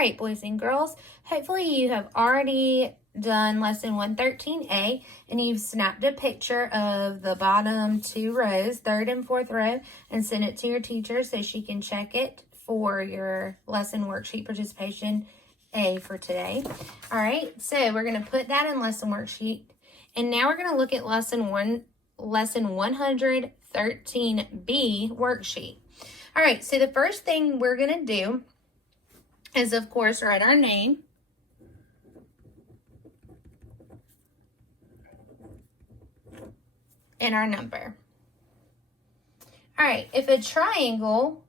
right, boys and girls, hopefully you have already done lesson 113A and you've snapped a picture of the bottom 2 rows, 3rd and 4th row, and sent it to your teacher so she can check it for your lesson worksheet participation A for today. All right, so we're going to put that in lesson worksheet, and now we're going to look at lesson 113B worksheet. All right, so the first thing we're going to do is, of course, write our name. And our number. All right, if a triangle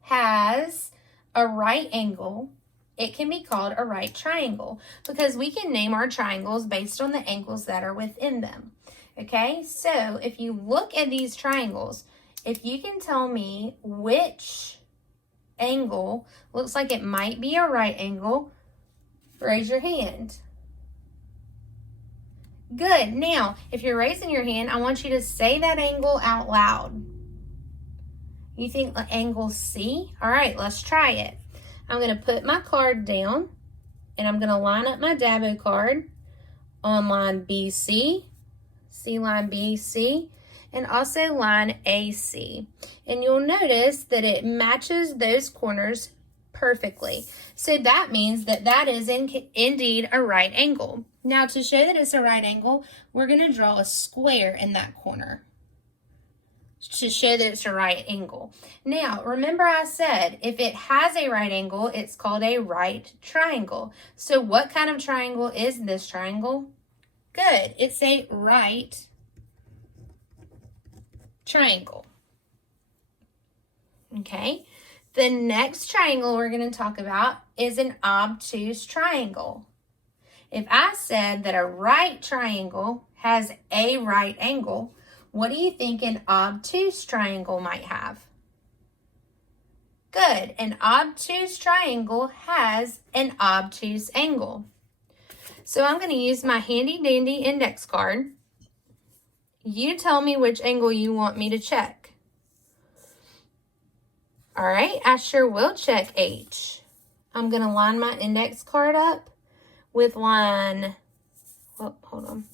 has a right angle, it can be called a right triangle because we can name our triangles based on the angles that are within them. Okay, so if you look at these triangles, if you can tell me which angle looks like it might be a right angle, raise your hand. Good. Now, if you're raising your hand, I want you to say that angle out loud. You think the angle C? All right, let's try it. I'm going to put my card down, and I'm going to line up my Dabo card on line BC, C line BC, and also line AC. And you'll notice that it matches those corners perfectly. So that means that that is indeed a right angle. Now, to show that it's a right angle, we're going to draw a square in that corner to show that it's a right angle. Now, remember I said if it has a right angle, it's called a right triangle. So what kind of triangle is this triangle? Good. It's a right triangle. Okay. The next triangle we're going to talk about is an obtuse triangle. If I said that a right triangle has a right angle, what do you think an obtuse triangle might have? Good. An obtuse triangle has an obtuse angle. So I'm going to use my handy dandy index card. You tell me which angle you want me to check. All right, I sure will check H. I'm going to line my index card up with line, hold on.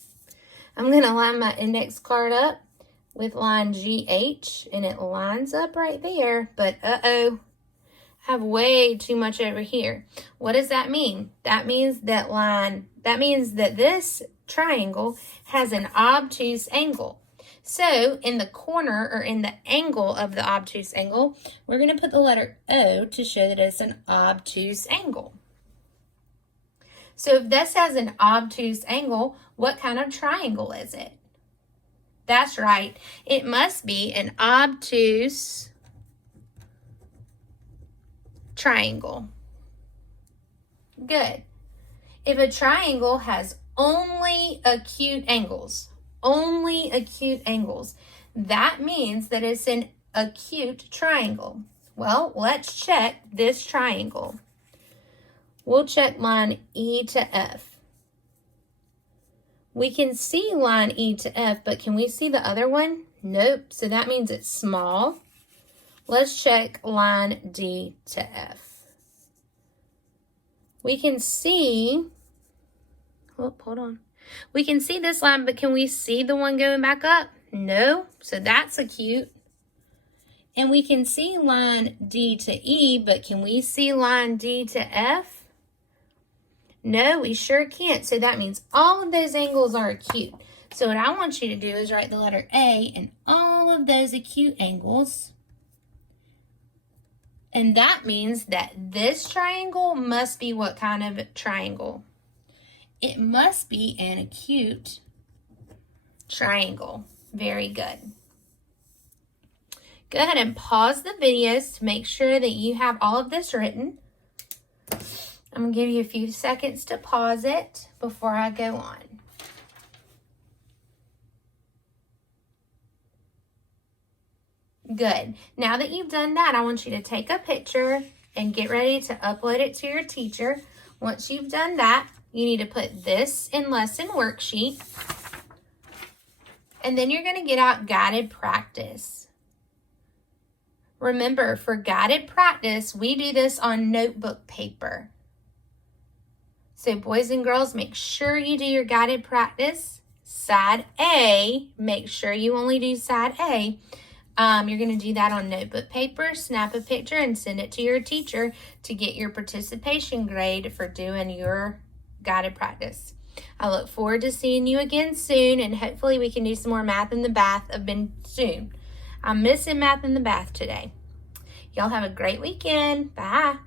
I'm going to line my index card up with line GH, and it lines up right there, but I have way too much over here. What does that mean? That means that this triangle has an obtuse angle. So in the corner, or in the angle of the obtuse angle, we're going to put the letter O to show that it's an obtuse angle. So if this has an obtuse angle, what kind of triangle is it? That's right. It must be an obtuse triangle. Good. If a triangle has only acute angles, that means that it's an acute triangle. Well, let's check this triangle. We'll check line E to F. We can see line E to F, but can we see the other one? Nope, so that means it's small. Let's check line D to F. We can see, hold on. We can see this line, but can we see the one going back up? No, so that's acute. And we can see line D to E, but can we see line D to F? No, we sure can't. So that means all of those angles are acute. So what I want you to do is write the letter A in all of those acute angles. And that means that this triangle must be what kind of triangle? It must be an acute triangle. Very good. Go ahead and pause the videos to make sure that you have all of this written. I'm going to give you a few seconds to pause it before I go on. Good. Now that you've done that, I want you to take a picture and get ready to upload it to your teacher. Once you've done that, you need to put this in lesson worksheet. And then you're going to get out guided practice. Remember, for guided practice, we do this on notebook paper. So boys and girls, make sure you do your guided practice. Side A, make sure you only do side A. You're going to do that on notebook paper, snap a picture, and send it to your teacher to get your participation grade for doing your guided practice. I look forward to seeing you again soon, and hopefully we can do some more math in the bath soon. I'm missing math in the bath today. Y'all have a great weekend. Bye.